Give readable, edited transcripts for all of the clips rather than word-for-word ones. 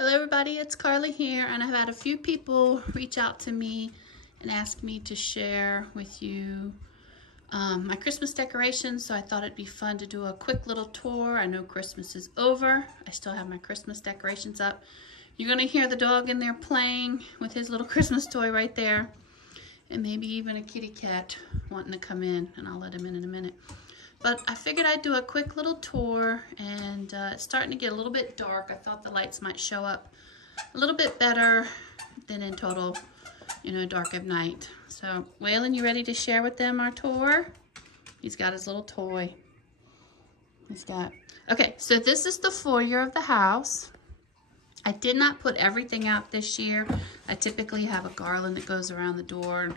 Hello everybody, it's Carly here, and I've had a few people reach out to me and ask me to share with you my Christmas decorations, so I thought it'd be fun to do a quick little tour. I know Christmas is over. I still have my Christmas decorations up. You're gonna hear the dog in there playing with his little Christmas toy right there, and maybe even a kitty cat wanting to come in, and I'll let him in a minute. But I figured I'd do a quick little tour, and it's starting to get a little bit dark. I thought the lights might show up a little bit better than in total, dark of night. So, Waylon, you ready to share with them our tour? He's got his little toy. Okay, so this is the foyer of the house. I did not put everything out this year. I typically have a garland that goes around the door,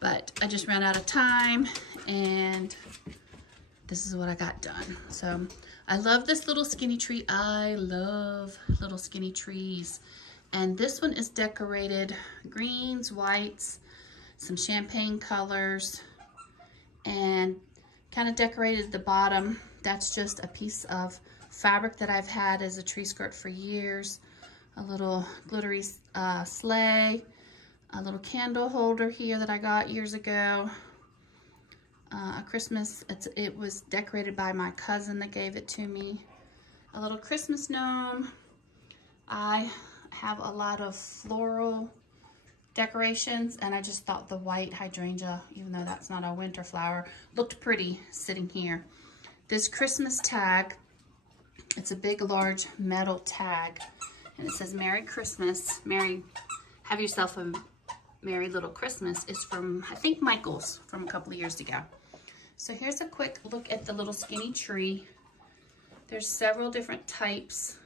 but I just ran out of time, and this is what I got done. So I love this little skinny tree. I love little skinny trees. And this one is decorated greens, whites, some champagne colors, and kind of decorated the bottom. That's just a piece of fabric that I've had as a tree skirt for years. A little glittery sleigh, a little candle holder here that I got years ago. A Christmas, it was decorated by my cousin that gave it to me. A little Christmas gnome. I have a lot of floral decorations, and I just thought the white hydrangea, even though that's not a winter flower, looked pretty sitting here. This Christmas tag, it's a big, large metal tag, and it says Merry Christmas. Have yourself a Merry Little Christmas. It's from, I think, Michael's from a couple of years ago. So here's a quick look at the little skinny tree. There's several different types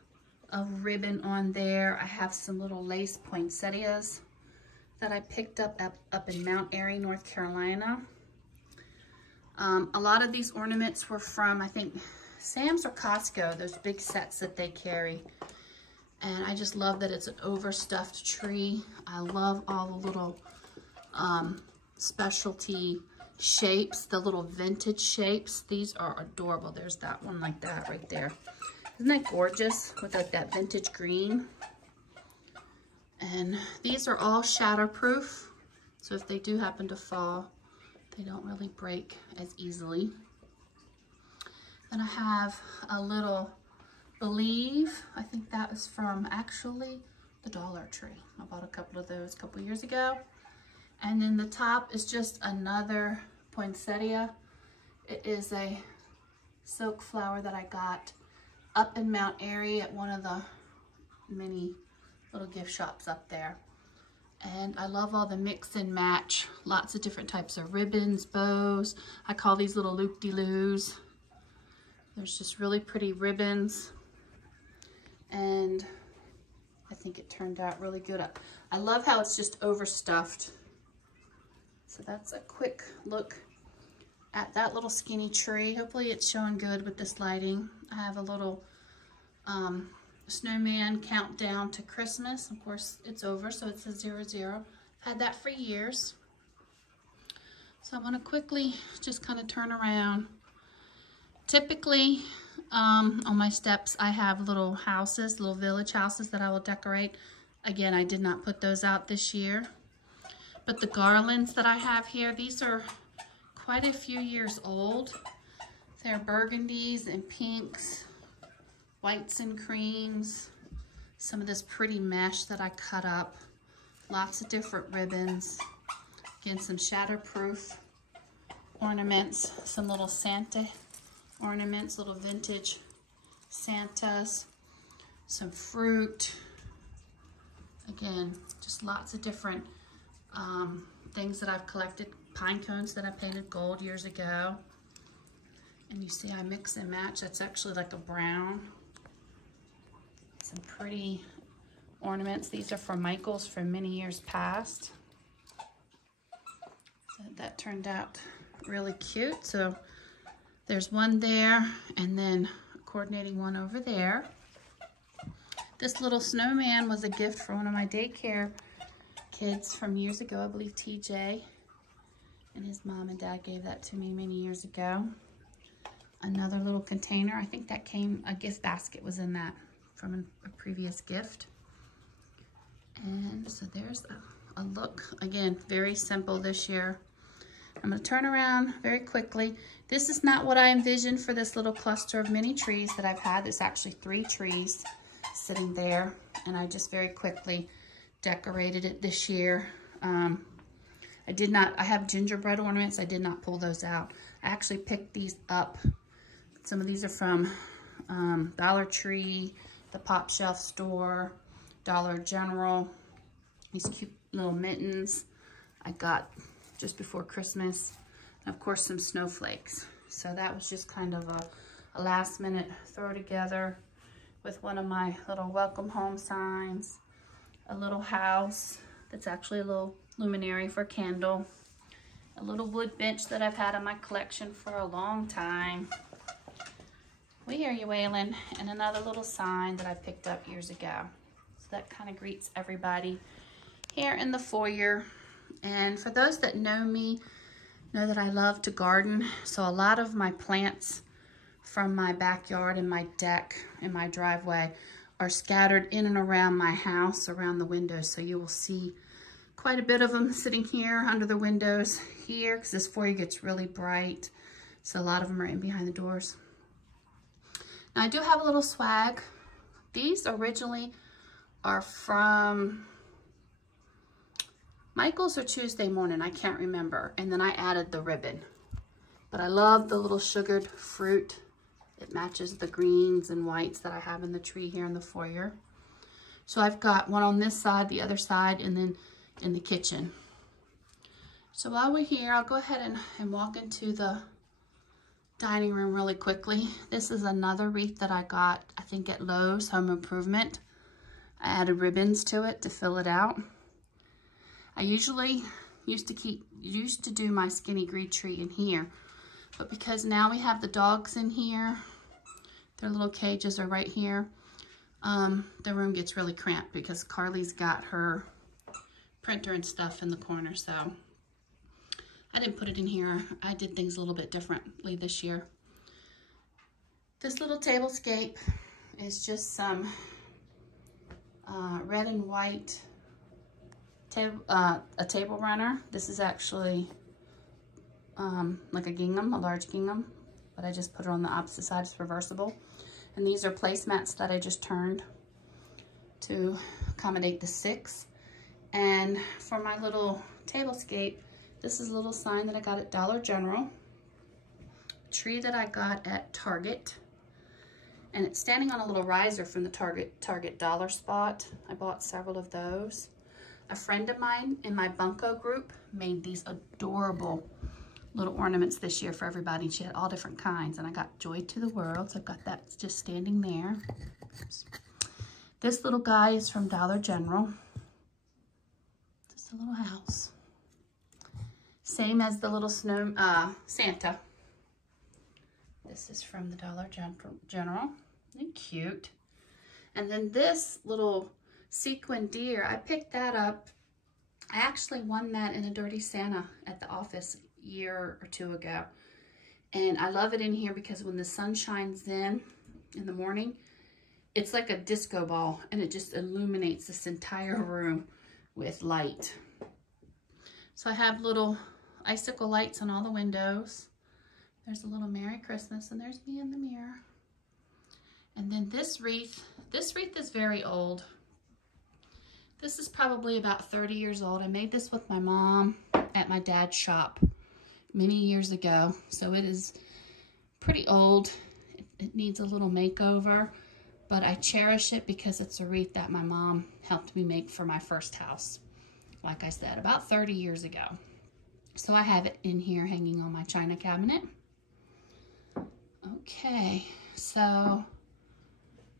of ribbon on there. I have some little lace poinsettias that I picked up in Mount Airy, North Carolina. A lot of these ornaments were from, I think, Sam's or Costco, those big sets that they carry. And I just love that it's an overstuffed tree. I love all the little specialty shapes, the little vintage shapes. These are adorable. There's that one like that right there. Isn't that gorgeous with like that vintage green? And these are all shatterproof, so if they do happen to fall, they don't really break as easily. Then I have a little Believe. I think that was from actually the Dollar Tree. I bought a couple of those a couple years ago. And then the top is just another poinsettia. It is a silk flower that I got up in Mount Airy at one of the many little gift shops up there. And I love all the mix and match, lots of different types of ribbons, bows. I call these little loop-de-loos. There's just really pretty ribbons, and I think it turned out really good. I love how it's just overstuffed. So that's a quick look at that little skinny tree. Hopefully it's showing good with this lighting. I have a little snowman countdown to Christmas. Of course, it's over, so it says 00. I've had that for years. So I want to quickly just kind of turn around. Typically, on my steps, I have little houses, little village houses that I will decorate. Again, I did not put those out this year. But the garlands that I have here, these are quite a few years old. They're burgundies and pinks, whites and creams, some of this pretty mesh that I cut up, lots of different ribbons. Again, some shatterproof ornaments, some little Santa ornaments, little vintage Santas, some fruit. Again, just lots of different things that I've collected. Pine cones that I painted gold years ago. And you see I mix and match. That's actually like a brown. Some pretty ornaments. These are from Michael's from many years past. So that turned out really cute. So there's one there, and then a coordinating one over there. This little snowman was a gift for one of my daycare kids from years ago. I believe TJ and his mom and dad gave that to me many years ago. Another little container. I think that came, a gift basket was in that from a previous gift. And so there's a look. Again, very simple this year. I'm going to turn around very quickly. This is not what I envisioned for this little cluster of mini trees that I've had. There's actually 3 trees sitting there, and I just very quickly decorated it this year. I have gingerbread ornaments. I did not pull those out. I actually picked these up. Some of these are from Dollar Tree, the Pop Shelf Store, Dollar General. These cute little mittens I got just before Christmas. And of course, some snowflakes. So that was just kind of a last minute throw together with one of my little welcome home signs, a little house that's actually a little luminary for a candle, a little wood bench that I've had in my collection for a long time. We hear you, Waylon. And another little sign that I picked up years ago. So that kind of greets everybody here in the foyer. And for those that know me, know that I love to garden. So a lot of my plants from my backyard and my deck and my driveway are scattered in and around my house, around the windows. So you will see quite a bit of them sitting here under the windows here, because this foyer gets really bright. So a lot of them are in behind the doors. Now I do have a little swag. These originally are from Michael's or Tuesday Morning, I can't remember. And then I added the ribbon. But I love the little sugared fruit. It matches the greens and whites that I have in the tree here in the foyer. So I've got one on this side, the other side, and then in the kitchen. So while we're here, I'll go ahead and walk into the dining room really quickly. This is another wreath that I got, I think at Lowe's Home Improvement. I added ribbons to it to fill it out. I usually used to do my skinny green tree in here, but because now we have the dogs in here, their little cages are right here, the room gets really cramped because Carly's got her printer and stuff in the corner, so I didn't put it in here. I did things a little bit differently this year. This little tablescape is just some red and white a table runner. This is actually like a gingham, a large gingham, but I just put it on the opposite side. It's reversible. And these are placemats that I just turned to accommodate the 6. And for my little tablescape, this is a little sign that I got at Dollar General, a tree that I got at Target, and it's standing on a little riser from the Target dollar spot. I bought several of those. A friend of mine in my Bunko group made these adorable little ornaments this year for everybody. She had all different kinds, and I got Joy to the World, so I've got that just standing there. Oops. This little guy is from Dollar General. Just a little house. Same as the little snow Santa. This is from the Dollar General. They're cute. And then this little sequin deer, I picked that up. I actually won that in a Dirty Santa at the office a year or 2 ago. And I love it in here because when the sun shines in the morning, it's like a disco ball, and it just illuminates this entire room with light. So I have little icicle lights on all the windows. There's a little Merry Christmas, and there's me in the mirror. And then this wreath is very old. This is probably about 30 years old. I made this with my mom at my dad's shop many years ago. So it is pretty old. It needs a little makeover, but I cherish it because it's a wreath that my mom helped me make for my first house. Like I said, about 30 years ago. So I have it in here hanging on my china cabinet. Okay, so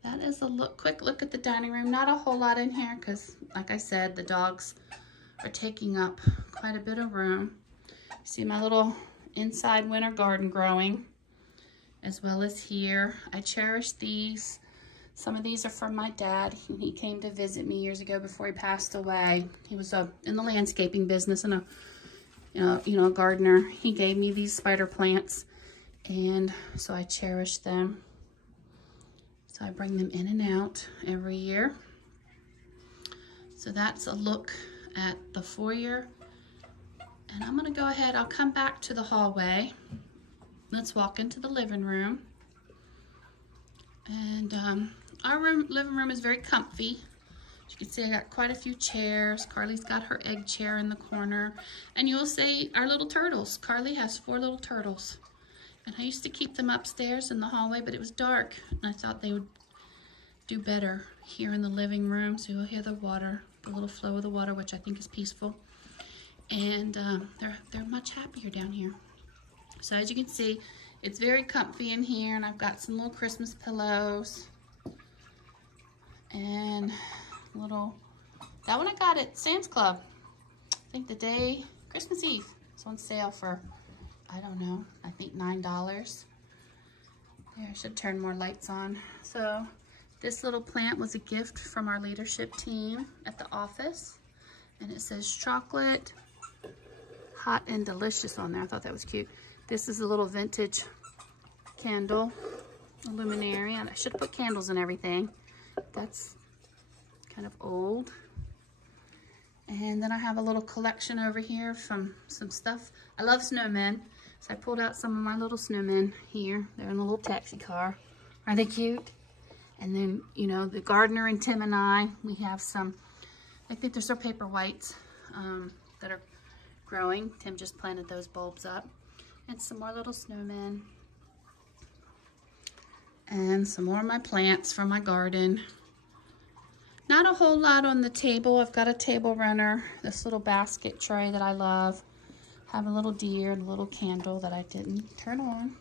that is a quick look at the dining room. Not a whole lot in here because, like I said, the dogs are taking up quite a bit of room. See my little inside winter garden growing, as well as here. I cherish these. Some of these are from my dad. He came to visit me years ago before he passed away. He was in the landscaping business and a gardener. He gave me these spider plants, and so I cherish them. So I bring them in and out every year. So that's a look at the foyer. And I'm gonna go ahead, I'll come back to the hallway. Let's walk into the living room. And our living room is very comfy. As you can see, I got quite a few chairs. Carly's got her egg chair in the corner. And you will see our little turtles. Carly has 4 little turtles. And I used to keep them upstairs in the hallway, but it was dark. And I thought they would do better here in the living room. So you'll hear the water, the little flow of the water, which I think is peaceful. And they're much happier down here. So as you can see, it's very comfy in here, and I've got some little Christmas pillows. And that one I got at Sam's Club. I think the day, Christmas Eve. It's on sale for, I don't know, I think $9. There, I should turn more lights on. So this little plant was a gift from our leadership team at the office. And it says chocolate, hot and delicious on there. I thought that was cute. This is a little vintage candle, a luminary. And I should put candles and everything. That's kind of old. And then I have a little collection over here from some stuff. I love snowmen, so I pulled out some of my little snowmen here. They're in a little taxi car. Are they cute? And then, you know, the gardener and Tim and I, we have some, I think they're still paper whites that are growing. Tim just planted those bulbs up. And some more little snowmen. And some more of my plants from my garden. Not a whole lot on the table. I've got a table runner, this little basket tray that I love. Have a little deer and a little candle that I didn't turn on.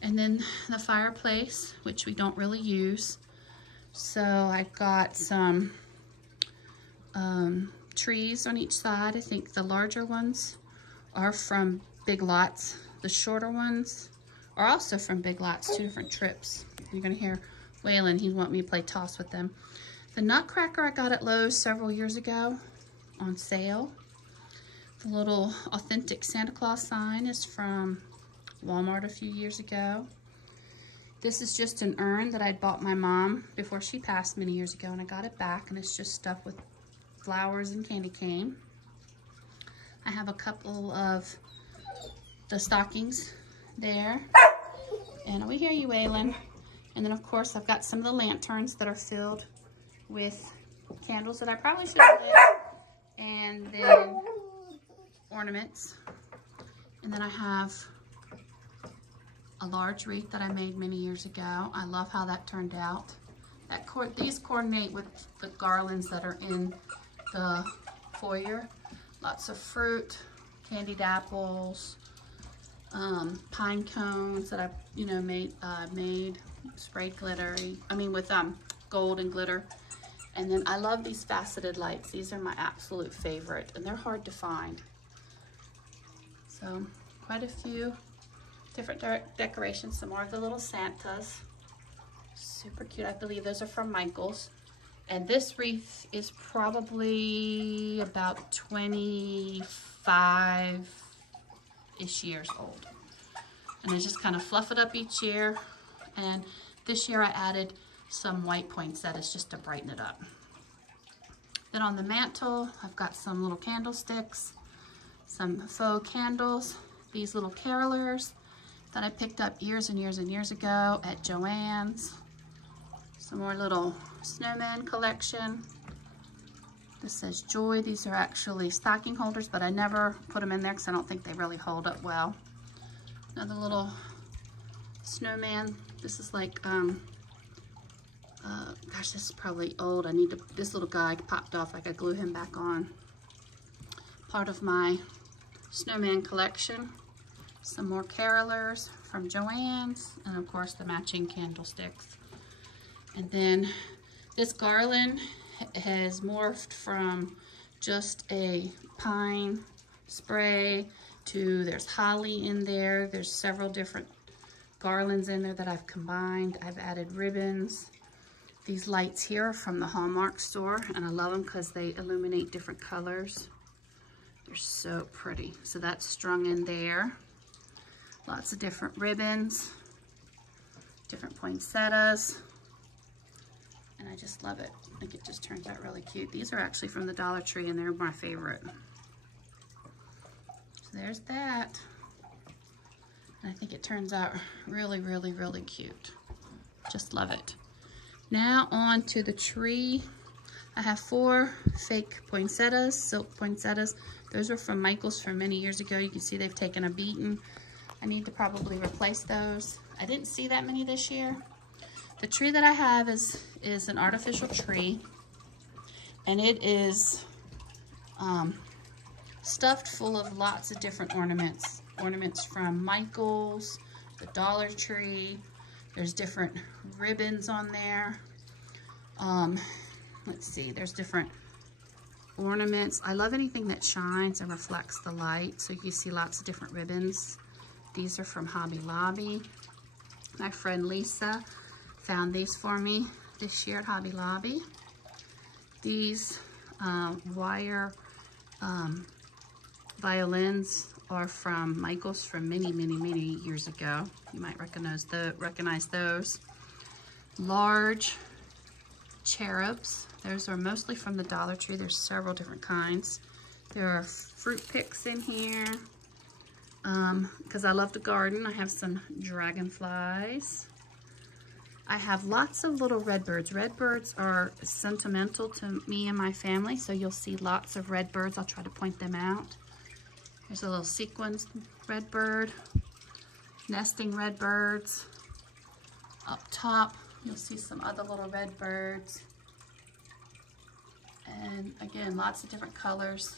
And then the fireplace, which we don't really use. So I've got some trees on each side. I think the larger ones are from Big Lots. The shorter ones are also from Big Lots, 2 different trips. You're gonna hear Waylon, he want me to play toss with them. The Nutcracker I got at Lowe's several years ago on sale. The little authentic Santa Claus sign is from Walmart a few years ago. This is just an urn that I'd bought my mom before she passed many years ago, and I got it back, and it's just stuffed with flowers and candy cane. I have a couple of the stockings there. And we hear you, Waylon. And then, of course, I've got some of the lanterns that are filled with candles that I probably should have lit. And then ornaments. And then I have a large wreath that I made many years ago. I love how that turned out. These coordinate with the garlands that are in the foyer. Lots of fruit, candied apples, pine cones that I, made sprayed glittery. I mean, with gold and glitter. And then I love these faceted lights. These are my absolute favorite, and they're hard to find. So quite a few different decorations. Some more of the little Santas. Super cute. I believe those are from Michael's. And this wreath is probably about 25-ish years old. And I just kind of fluff it up each year. And this year I added some white poinsettias just to brighten it up. Then on the mantle, I've got some little candlesticks, some faux candles, these little carolers that I picked up years and years and years ago at Joann's. Some more little snowman collection. This says Joy. These are actually stocking holders, but I never put them in there because I don't think they really hold up well. Another little snowman. This is like, gosh, this is probably old. This little guy popped off. I could glue him back on. Part of my snowman collection. Some more carolers from Joann's, and of course the matching candlesticks. And then this garland has morphed from just a pine spray to there's holly in there. There's several different garlands in there that I've combined. I've added ribbons. These lights here are from the Hallmark store, and I love them because they illuminate different colors. They're so pretty. So that's strung in there. Lots of different ribbons, different poinsettias. And I just love it. I think it just turns out really cute. These are actually from the Dollar Tree and they're my favorite. So there's that. And I think it turns out really, really, really cute. Just love it. Now on to the tree. I have 4 fake poinsettias, silk poinsettias. Those were from Michael's from many years ago. You can see they've taken a beating. I need to probably replace those. I didn't see that many this year. The tree that I have is an artificial tree, and it is stuffed full of lots of different ornaments. Ornaments from Michael's, the Dollar Tree. There's different ribbons on there. Let's see, there's different ornaments. I love anything that shines and reflects the light, so you see lots of different ribbons. These are from Hobby Lobby. My friend Lisa found these for me this year at Hobby Lobby. These wire violins are from Michael's from many, many, many years ago. You might recognize those. Large cherubs. Those are mostly from the Dollar Tree. There's several different kinds. There are fruit picks in here. Because I love to garden, I have some dragonflies. I have lots of little redbirds. Redbirds are sentimental to me and my family, so you'll see lots of redbirds. I'll try to point them out. There's a little sequins redbird, nesting redbirds. Up top, you'll see some other little redbirds. And again, lots of different colors.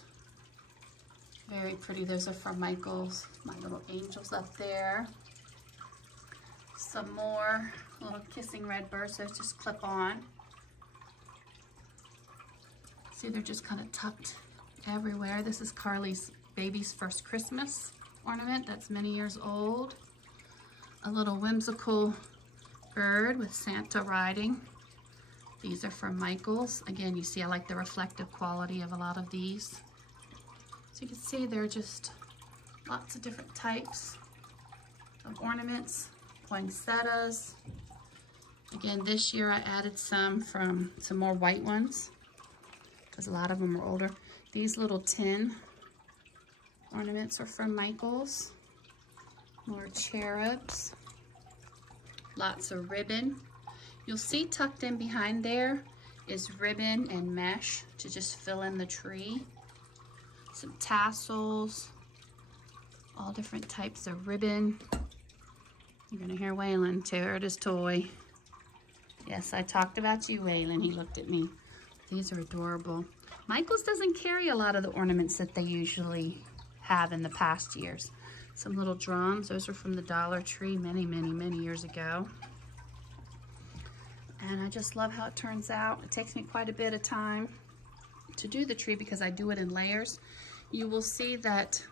Very pretty. Those are from Michael's. My little angels up there. Some more little kissing redbirds. Those just clip on. See, they're just kind of tucked everywhere. This is Carly's baby's first Christmas ornament. That's many years old. A little whimsical bird with Santa riding. These are from Michael's. Again, you see I like the reflective quality of a lot of these. So you can see there are just lots of different types of ornaments, poinsettias. Again, this year I added some more white ones because a lot of them are older. These little tin ornaments are from Michael's. More cherubs. Lots of ribbon. You'll see tucked in behind there is ribbon and mesh to just fill in the tree. Some tassels, all different types of ribbon. You're gonna hear Waylon tear at his toy. Yes, I talked about you, Waylon. He looked at me. These are adorable. Michael's doesn't carry a lot of the ornaments that they usually have in the past years. Some little drums. Those are from the Dollar Tree many, many, many years ago. And I just love how it turns out. It takes me quite a bit of time to do the tree because I do it in layers. You will see that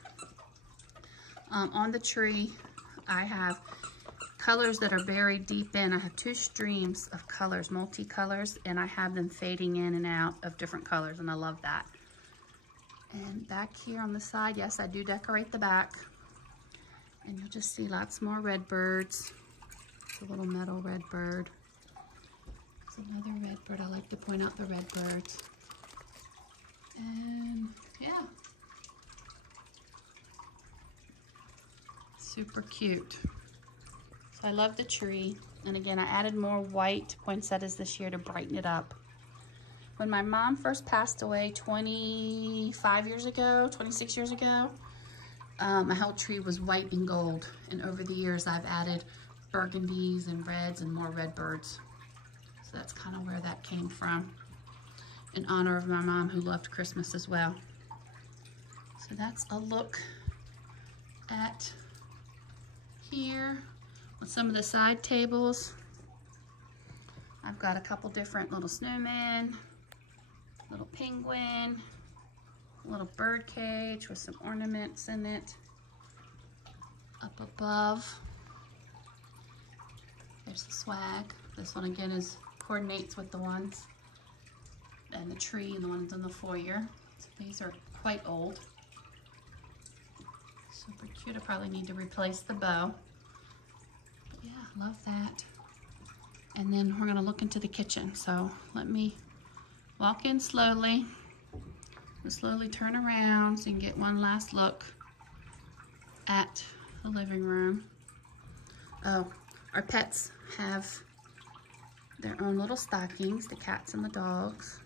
on the tree I have colors that are buried deep in. I have 2 streams of colors, multicolors, and I have them fading in and out of different colors, and I love that. And back here on the side, yes, I do decorate the back. And you'll just see lots more red birds. It's a little metal red bird. There's another red bird. I like to point out the red birds. And yeah. Super cute. So I love the tree. And again, I added more white poinsettias this year to brighten it up. When my mom first passed away 25 years ago, 26 years ago, my whole tree was white and gold. And over the years, I've added burgundies and reds and more red birds. So that's kind of where that came from, in honor of my mom who loved Christmas as well. So that's a look at here with some of the side tables. I've got a couple different little snowmen, little penguin, little bird cage with some ornaments in it. Up above, there's the swag. This one again coordinates with the ones and the tree and the ones in the foyer. So these are quite old. Super cute. I probably need to replace the bow. But yeah, love that. And then we're gonna look into the kitchen. So let me walk in slowly. We'll slowly turn around so you can get one last look at the living room. Oh, our pets have their own little stockings, the cats and the dogs.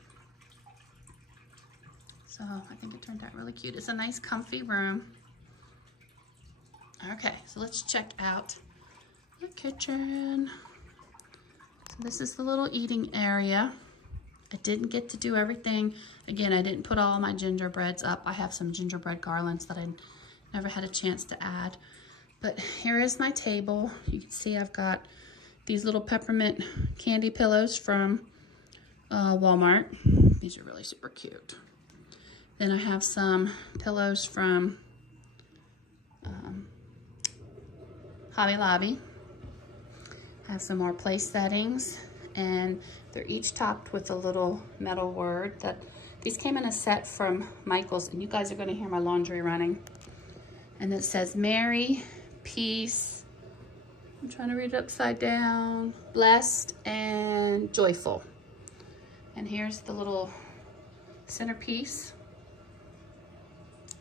So I think it turned out really cute. It's a nice comfy room. Okay, so let's check out the kitchen. So this is the little eating area. I didn't get to do everything. Again, I didn't put all my gingerbreads up. I have some gingerbread garlands that I never had a chance to add. But here is my table. You can see I've got these little peppermint candy pillows from Walmart. These are really super cute. Then I have some pillows from Hobby Lobby. I have some more place settings, and they're each topped with a little metal word. That these came in a set from Michael's, and you guys are gonna hear my laundry running. And it says Merry, Peace, I'm trying to read it upside down, Blessed, and Joyful. And here's the little centerpiece.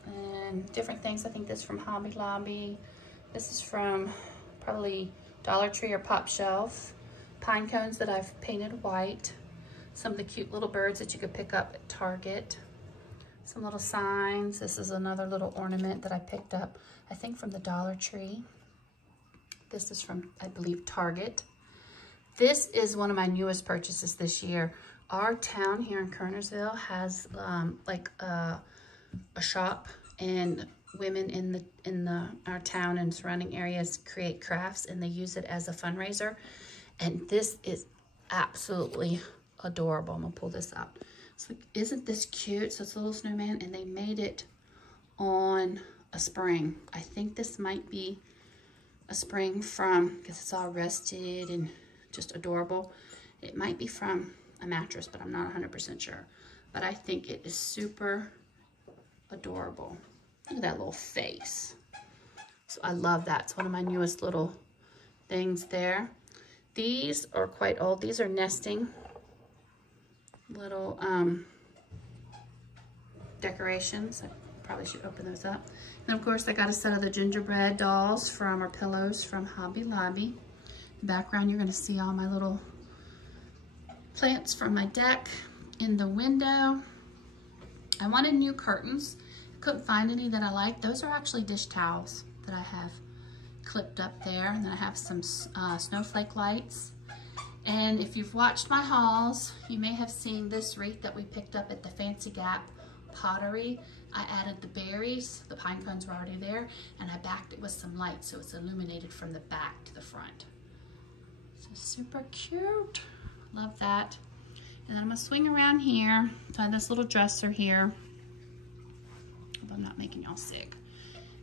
And different things. I think this is from Hobby Lobby. This is from probably Dollar Tree or Pop Shelf. Pine cones that I've painted white. Some of the cute little birds that you could pick up at Target. Some little signs. This is another little ornament that I picked up, I think from the Dollar Tree. This is from, I believe, Target. This is one of my newest purchases this year. Our town here in Kernersville has like a shop, and women in our town and surrounding areas create crafts, and they use it as a fundraiser. And this is absolutely adorable. I'm gonna pull this out. So isn't this cute? So it's a little snowman, and they made it on a spring. I think this might be a spring from, because it's all rusted and just adorable. It might be from a mattress, but I'm not 100% sure. But I think it is super adorable. Look at that little face. So I love that. It's one of my newest little things there. These are quite old. These are nesting little decorations. I probably should open those up. And of course I got a set of the gingerbread dolls from, or pillows from Hobby Lobby. In the background you're gonna see all my little plants from my deck. In the window, I wanted new curtains. Couldn't find any that I liked. Those are actually dish towels that I have clipped up there. And then I have some snowflake lights. And if you've watched my hauls, you may have seen this wreath that we picked up at the Fancy Gap Pottery. I added the berries, the pine cones were already there, and I backed it with some light so it's illuminated from the back to the front. So super cute. Love that. And then I'm gonna swing around here. So I have this little dresser here. Hope I'm not making y'all sick.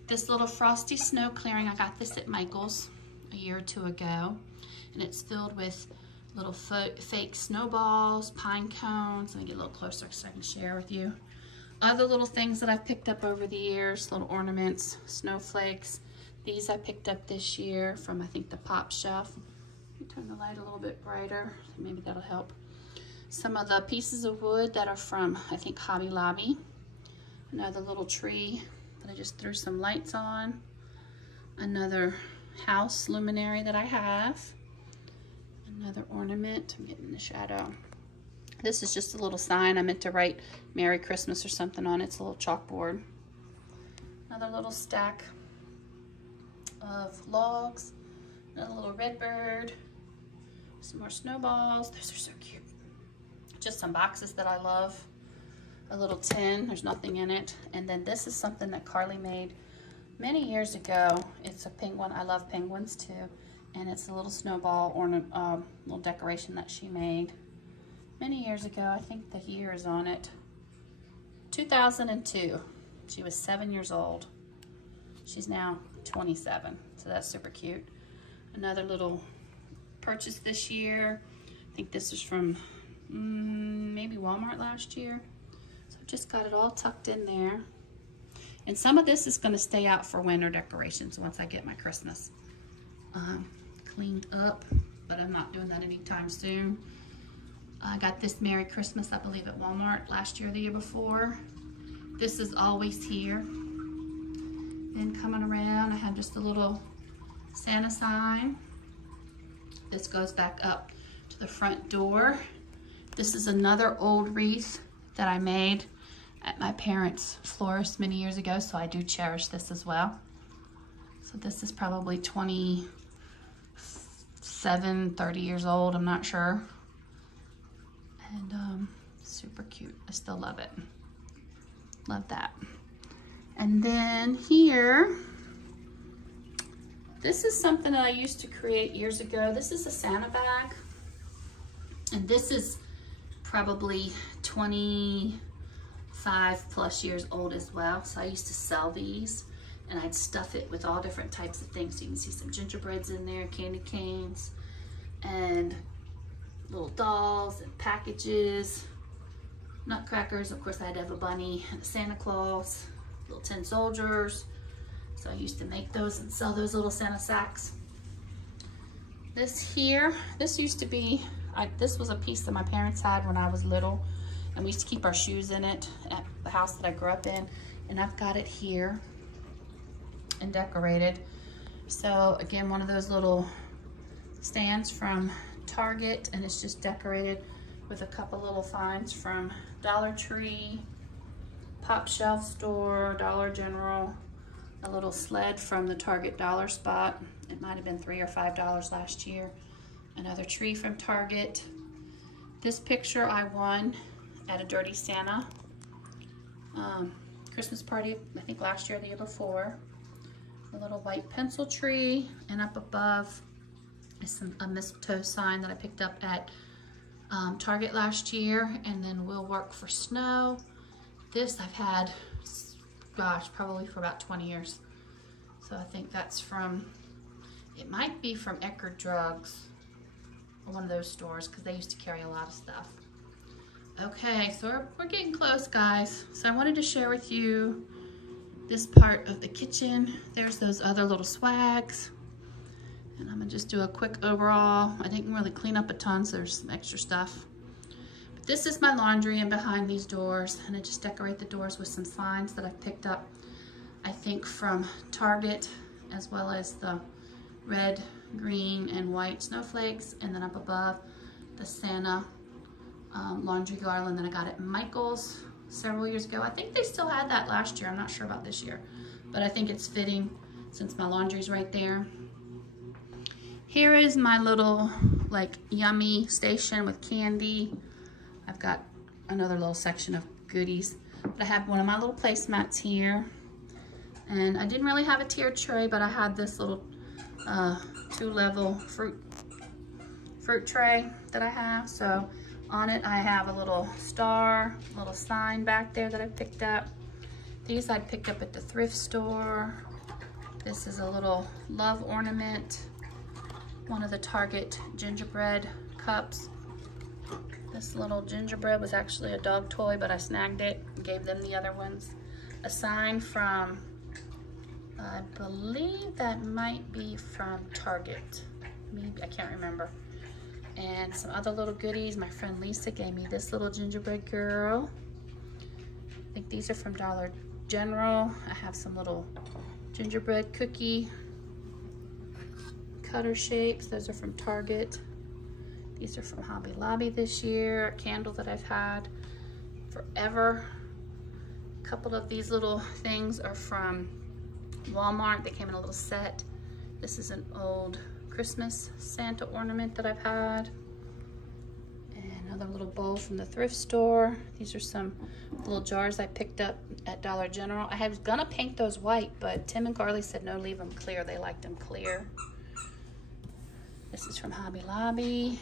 This little frosty snow clearing, I got this at Michael's a year or two ago. And it's filled with little fake snowballs, pine cones. Let me get a little closer so I can share with you. Other little things that I've picked up over the years, little ornaments, snowflakes. These I picked up this year from, I think, the Pop Shelf. Let me turn the light a little bit brighter. Maybe that'll help. Some of the pieces of wood that are from, I think, Hobby Lobby. Another little tree that I just threw some lights on. Another house luminary that I have. Another ornament. I'm getting in the shadow. This is just a little sign. I meant to write Merry Christmas or something on it. It's a little chalkboard. Another little stack of logs. Another little red bird. Some more snowballs. Those are so cute. Just some boxes that I love. A little tin. There's nothing in it. And then this is something that Carly made many years ago. It's a penguin. I love penguins too. And it's a little snowball ornament, little decoration that she made many years ago. I think the year is on it. 2002. She was 7 years old. She's now 27, so that's super cute. Another little purchase this year. I think this is from maybe Walmart last year. So just got it all tucked in there. And some of this is gonna stay out for winter decorations once I get my Christmas cleaned up. but I'm not doing that anytime soon. I got this Merry Christmas, I believe, at Walmart last year or the year before. This is always here. Then coming around, I have just a little Santa sign. This goes back up to the front door. This is another old wreath that I made at my parents' florist many years ago, so I do cherish this as well. So this is probably 27, 30 years old, I'm not sure. And super cute, I still love it. Love that. And then here, this is something that I used to create years ago. This is a Santa bag. And this is probably 25 plus years old as well. So I used to sell these and I'd stuff it with all different types of things. So you can see some gingerbreads in there, candy canes, and little dolls and packages, nutcrackers. Of course, I had to have a bunny and a Santa Claus, little tin soldiers. So I used to make those and sell those little Santa sacks. This here, this used to be, this was a piece that my parents had when I was little, and we used to keep our shoes in it at the house that I grew up in, and I've got it here and decorated. So again, one of those little stands from Target, and it's just decorated with a couple little finds from Dollar Tree, Pop Shelf Store, Dollar General, a little sled from the Target dollar spot. It might have been $3 or $5 last year. Another tree from Target. This picture I won at a Dirty Santa Christmas party, I think last year or the year before. A little white pencil tree, and up above is a mistletoe sign that I picked up at Target last year, and then Will Work for Snow. This I've had, gosh, probably for about 20 years. So I think that's from, it might be from Eckerd Drugs, or one of those stores, because they used to carry a lot of stuff. Okay, so we're getting close, guys. So I wanted to share with you this part of the kitchen. There's those other little swags. And I'm gonna just do a quick overall. I didn't really clean up a ton, so there's some extra stuff. But this is my laundry, and behind these doors, and I just decorate the doors with some signs that I've picked up, I think from Target, as well as the red, green, and white snowflakes, and then up above, the Santa laundry garland that I got at Michael's several years ago. I think they still had that last year. I'm not sure about this year, but I think it's fitting since my laundry's right there. Here is my little like yummy station with candy. I've got another little section of goodies, but I have one of my little placemats here. And I didn't really have a tiered tray, but I had this little 2-level fruit tray that I have. So on it, I have a little star, little sign back there that I picked up. These I picked up at the thrift store. This is a little love ornament. One of the Target gingerbread cups. This little gingerbread was actually a dog toy, but I snagged it and gave them the other ones. A sign from, I believe that might be from Target. Maybe, I can't remember. And some other little goodies. My friend Lisa gave me this little gingerbread girl. I think these are from Dollar General. I have some little gingerbread cookie cutter shapes. Those are from Target. These are from Hobby Lobby this year. A candle that I've had forever. A couple of these little things are from Walmart. They came in a little set. This is an old Christmas Santa ornament that I've had. And another little bowl from the thrift store. These are some little jars I picked up at Dollar General. I was gonna paint those white, but Tim and Carly said no, leave them clear. They liked them clear. This is from Hobby Lobby.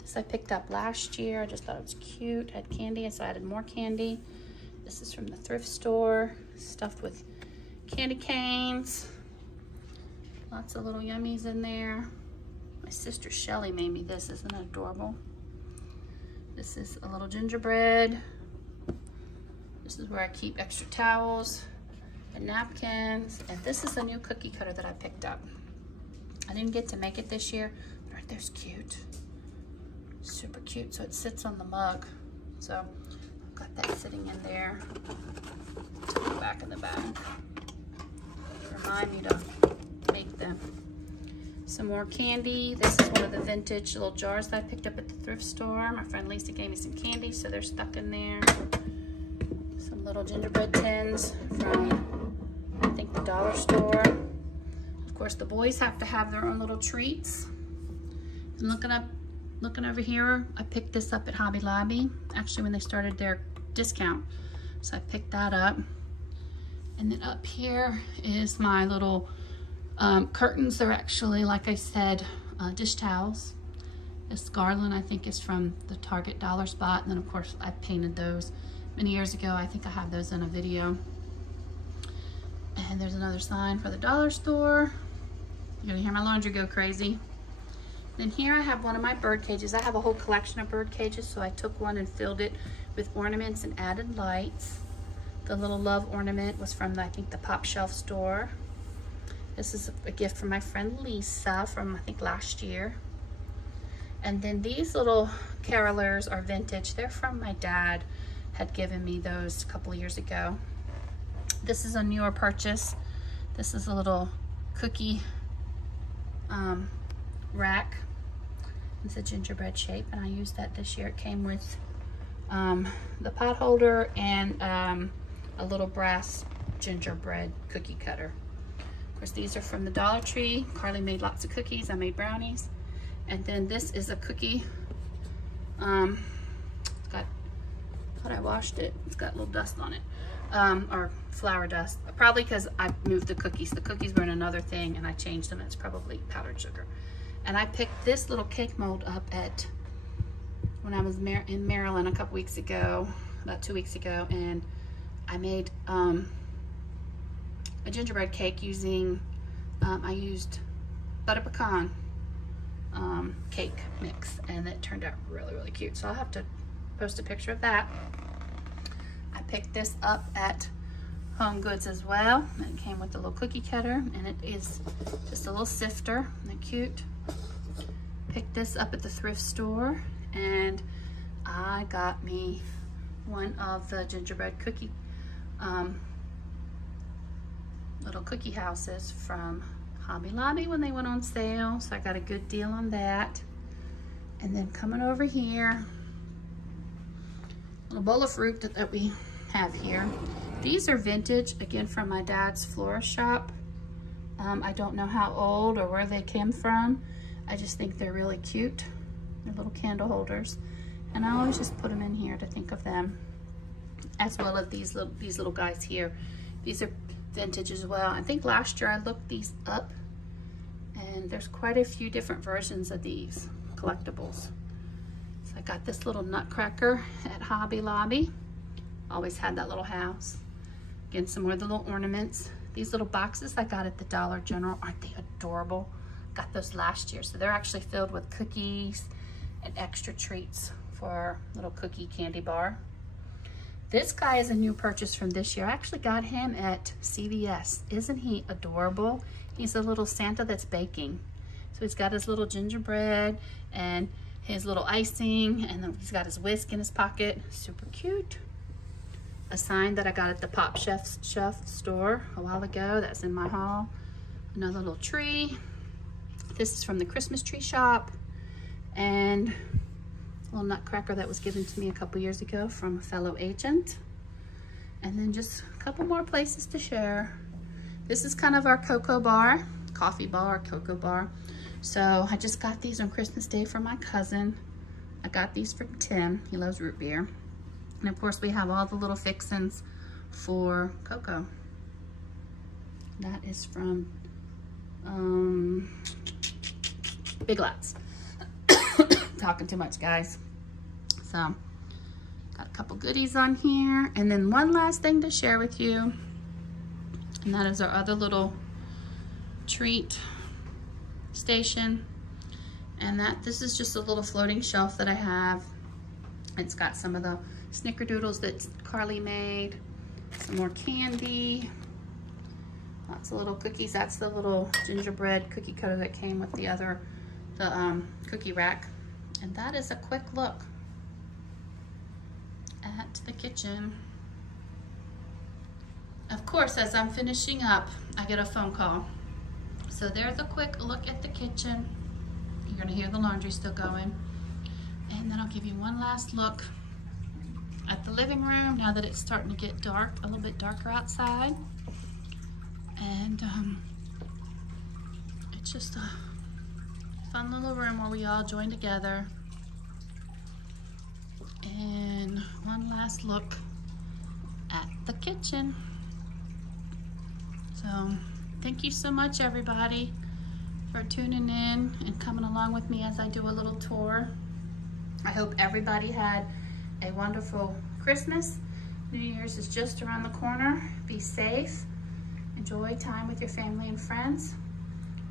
This I picked up last year. I just thought it was cute. Had candy, and so I added more candy. This is from the thrift store, stuffed with candy canes. Lots of little yummies in there. My sister Shelly made me this. Isn't that adorable? This is a little gingerbread. This is where I keep extra towels and napkins. And this is a new cookie cutter that I picked up. I didn't get to make it this year, but our there's cute. Super cute. So it sits on the mug. So I've got that sitting in there. Back in the bag. Remind me to make them. Some more candy. This is one of the vintage little jars that I picked up at the thrift store. My friend Lisa gave me some candy, so they're stuck in there. Some little gingerbread tins from, I think, the dollar store. Of course, the boys have to have their own little treats. And looking over here, I picked this up at Hobby Lobby, actually when they started their discount. So I picked that up. And then up here is my little curtains. They're actually, like I said, dish towels. This garland, I think, is from the Target dollar spot. And then, of course, I painted those many years ago. I think I have those in a video. And there's another sign for the dollar store. You're gonna hear my laundry go crazy. Then here I have one of my bird cages. I have a whole collection of bird cages, so I took one and filled it with ornaments and added lights. The little love ornament was from, I think, the Pop Shelf store. This is a gift from my friend Lisa from, I think, last year. And then these little carolers are vintage. They're from my dad. Had given me those a couple of years ago. This is a newer purchase. This is a little cookie rack. It's a gingerbread shape, and I used that this year. It came with the pot holder and a little brass gingerbread cookie cutter. Of course, these are from the Dollar Tree. Carly made lots of cookies. I made brownies. And then this is a cookie. It's got, I thought I washed it. It's got a little dust on it, or flour dust. Probably because I moved the cookies. The cookies were in another thing, and I changed them. It's probably powdered sugar. And I picked this little cake mold up at when I was in Maryland a couple weeks ago, about 2 weeks ago, and I made a gingerbread cake using, I used butter pecan cake mix, and it turned out really, really cute. So I'll have to post a picture of that. I picked this up at Home Goods as well. It came with a little cookie cutter, and it is just a little sifter. Isn't it cute? Picked this up at the thrift store, and I got me one of the gingerbread cookie little cookie houses from Hobby Lobby when they went on sale, so I got a good deal on that. And then coming over here, a little bowl of fruit that we have here. These are vintage, again, from my dad's florist shop. I don't know how old or where they came from. I just think they're really cute. They're little candle holders, and I always just put them in here to think of them, as well as these little guys here. These are vintage as well. I think last year I looked these up, and there's quite a few different versions of these collectibles. So I got this little nutcracker at Hobby Lobby. Always had that little house. Again, some more of the little ornaments. These little boxes I got at the Dollar General. Aren't they adorable? Got those last year. So they're actually filled with cookies and extra treats for our little cookie candy bar. This guy is a new purchase from this year. I actually got him at CVS. Isn't he adorable? He's a little Santa that's baking. So he's got his little gingerbread and his little icing, and then he's got his whisk in his pocket. Super cute. A sign that I got at the Pop Shelf store a while ago. That's in my haul. Another little tree. This is from the Christmas tree shop. And a little nutcracker that was given to me a couple years ago from a fellow agent. And then just a couple more places to share. This is kind of our cocoa bar, coffee bar, cocoa bar. So I just got these on Christmas Day for my cousin. I got these from Tim. He loves root beer. And of course we have all the little fixins for cocoa. That is from Big Lots. Talking too much, guys. So got a couple goodies on here, and then one last thing to share with you, and that is our other little treat station. And this is just a little floating shelf that I have. It's got some of the snickerdoodles that Carly made, some more candy, lots of little cookies. That's the little gingerbread cookie cutter that came with the the cookie rack. And that is a quick look at the kitchen. Of course, as I'm finishing up, I get a phone call. So there's a quick look at the kitchen. You're gonna hear the laundry still going. And then I'll give you one last look at the living room now that it's starting to get dark, a little bit darker outside. And it's just a fun little room where we all join together. And one last look at the kitchen. So thank you so much, everybody, for tuning in and coming along with me as I do a little tour. I hope everybody had a wonderful Christmas. New Year's is just around the corner. Be safe. Enjoy time with your family and friends.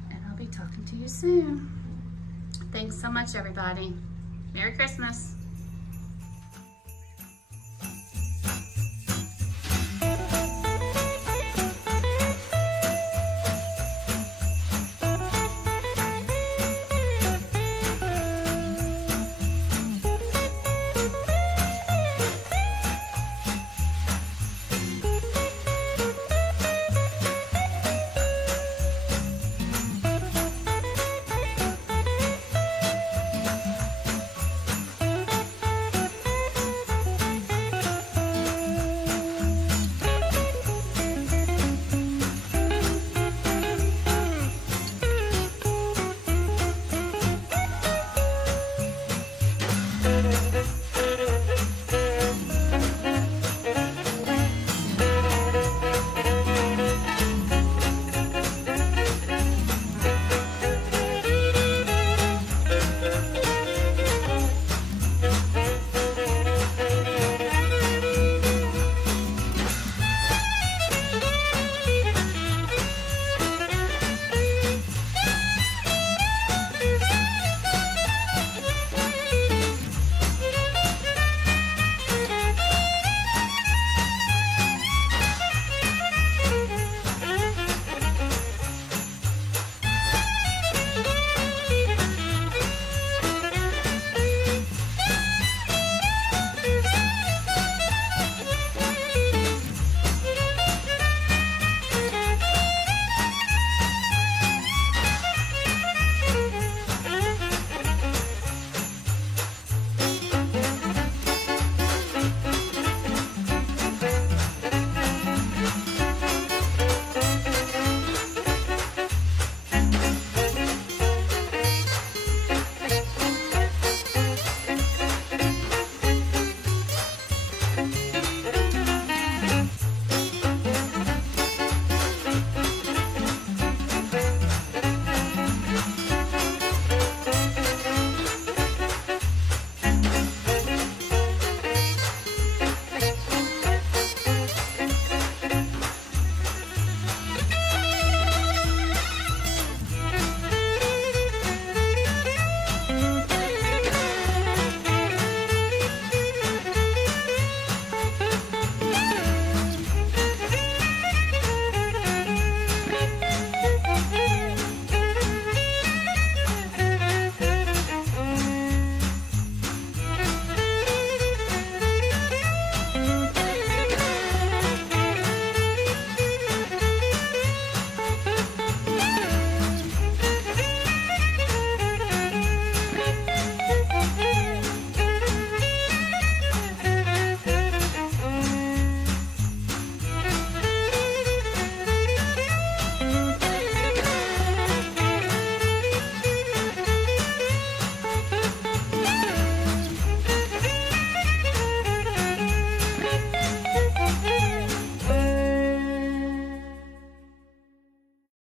And I'll be talking to you soon. Thanks so much, everybody. Merry Christmas.